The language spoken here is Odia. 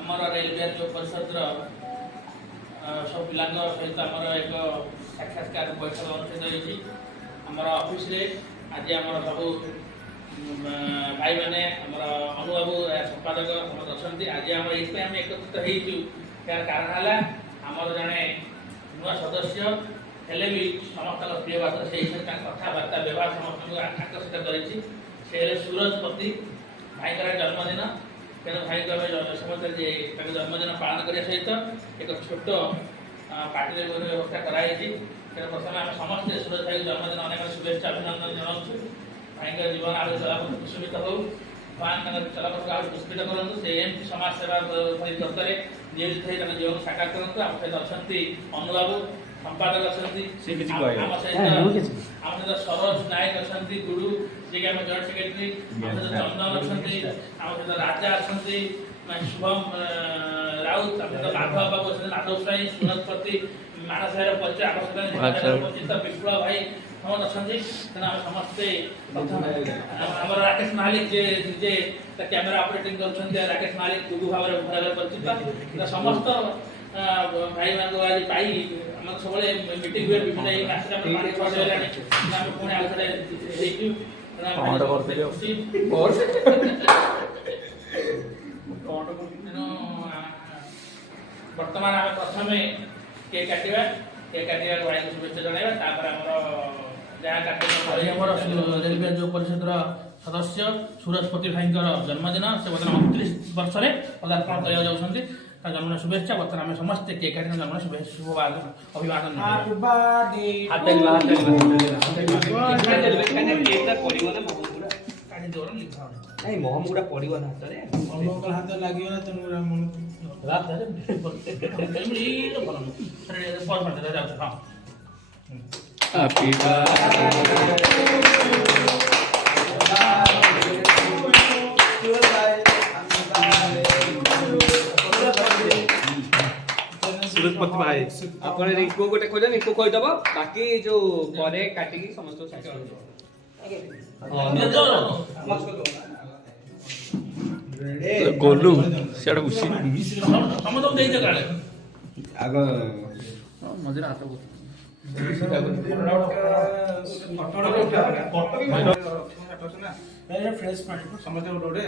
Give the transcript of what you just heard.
ଆମର ରେଲୱେ ଯୋଉ ପରିଷଦର ସବୁ ପିଲାଙ୍କ ସହିତ ଆମର ଏକ ସାକ୍ଷାତକାର ବୈଠକ ଅନୁଷ୍ଠିତ ହୋଇଛି ଆମର ଅଫିସରେ। ଆଜି ଆମର ସବୁ ଭାଇମାନେ ଆମର ଅନୁବାବୁ ସମ୍ପାଦକ ସମସ୍ତେ ଅଛନ୍ତି। ଆଜି ଆମର ଏଇଥିପାଇଁ ଆମେ ଏକତ୍ରିତ ହେଇଛୁ, ଏହାର କାରଣ ହେଲା ଆମର ଜଣେ ନୂଆ ସଦସ୍ୟ ହେଲେ ବି ସମସ୍ତଙ୍କ ପ୍ରିୟ ଭାଷା ସେଇ ତାଙ୍କ କଥାବାର୍ତ୍ତା ବ୍ୟବହାର ସମସ୍ତଙ୍କୁ ଆକର୍ଷିତ କରିଛି। ସେ ହେଲେ ସୁରଜ ପତି ଭାଇଙ୍କର ଜନ୍ମଦିନ। ତେଣୁ ଭାଇଙ୍କୁ ଆମେ ସମସ୍ତେ ତାଙ୍କ ଜନ୍ମଦିନ ପାଳନ କରିବା ସହିତ ଏକ ଛୋଟ ପାର୍ଟିର ବ୍ୟବସ୍ଥା କରାଯାଇଛି। ତେଣୁ ପ୍ରଥମେ ଆମେ ସମସ୍ତେ ସୁରଜ ଭାଇଙ୍କ ଜନ୍ମଦିନ ଅନେକ ଶୁଭେଚ୍ଛା ଅଭିନନ୍ଦନ ଜଣାଉଛୁ। ଭାଇଙ୍କ ଜୀବନ ଆହୁରି ଚଲାପଥ ପୁଷ୍ପିତ ହଉ, ଭଗବାନ ତାଙ୍କ ଚଲାପଥ ଆହୁରି ପୁଷ୍ପିତ କରନ୍ତୁ। ସେ ଏମିତି ସମାଜ ସେବା ବ୍ରତରେ ନିୟୋଜିତ ହୋଇ ତାଙ୍କ ଜୀବନକୁ ସାକାର କରନ୍ତୁ। ଆମ ସହିତ ଅଛନ୍ତି ଅନୁବାବୁ ସମ୍ପାଦକ ଅଛନ୍ତି, ଆମ ସହିତ ସରୋଜ ନାୟକ ଅଛନ୍ତି, ଗୁରୁ ଯିଏକି ଆମ ଜଏଣ୍ଟ ସେକ୍ରେଟାରୀ, ଆମ ସହିତ ଚନ୍ଦନ ଅଛନ୍ତି, ଆମ ସହିତ ରାଜା ଅଛନ୍ତି, ଶୁଭମ ରାଉତ, ଆମ ସହିତ ମାଧବ ବାବୁ ଅଛନ୍ତି, ମାଧବ ସ୍ୱାଇଁ, ସୁରଜ ପତି, ମାନସ ଭାଇର ପରିଚୟ ଆବଶ୍ୟକ ପରିଚିତ, ବିପ୍ଳବ ଭାଇ ସମସ୍ତେ ଅଛନ୍ତି। ତେଣୁ ଆମେ ସମସ୍ତେ ଆମର ରାକେଶ ମାଲିକ ଯେ କ୍ୟାମେରା ଅପରେଟିଂ କରୁଛନ୍ତି, ରାକେଶ ମାଲିକ ଗୁରୁ ଭାବରେ ଭାବରେ ପରିଚିତ। ସମସ୍ତ ଭାଇମାନଙ୍କୁ ଆଜି ପାଇ ଆମର ସବୁବେଳେ ମିଟିଂ ହୁଏ ବିଭିନ୍ନ ଏଇ ମାସରେ ଆମର ପାଣି ଖର୍ଚ୍ଚ ହେଲାଣି, ଆମେ ପୁଣି ଆଉ ଥରେ ହେଇଛୁ। ତେଣୁ ବର୍ତ୍ତମାନ ଆମେ ପ୍ରଥମେ କେକ୍ କାଟିବା ଭାଇଙ୍କୁ ଶୁଭେଚ୍ଛା ଜଣାଇବା। ତାପରେ ଆମର ଯାହା କାର୍ଯ୍ୟକ୍ରମ ଆମର ରେଲୱେ ଯୋଉ ପରିଷଦର ସଦସ୍ୟ ସୁରଜ ପତି ଭାଇଙ୍କର ଜନ୍ମଦିନ। ସେ ବର୍ତ୍ତମାନ 29 ବର୍ଷରେ ପଦାର୍ପଣ କରିବାକୁ ଯାଉଛନ୍ତି। ତା ଜନ୍ମଦିନ ଶୁଭେଚ୍ଛା। ବର୍ତ୍ତମାନ ଆମେ ସମସ୍ତେ କେକ୍ କାଟି ଜନ୍ମଦିନ ଅଭିବାଦନ ମହମ ଗୁଡା ପଡିବ ନା ହାତରେ, ହାତ ଲାଗିବ ନା ତେଣୁ ସୁରଜ ପତି ଭାଇ ଆପଣ ରିଙ୍କୁ ଗୋଟେ କହିଲେ ରିଙ୍କୁ କହିଦବ, ବାକି ଯୋଉ ପରେ କାଟିକି ସମସ୍ତଙ୍କୁ ଗୋଲୁ ସିଆଡେ ବୁସି ସମସ୍ତଙ୍କୁ ଦେଇଛ କାଳେ ଆଗ ମଝିରେ ହାତ ଫ୍ରେଶ ପାଣି ସମସ୍ତେ ଗୋଟେ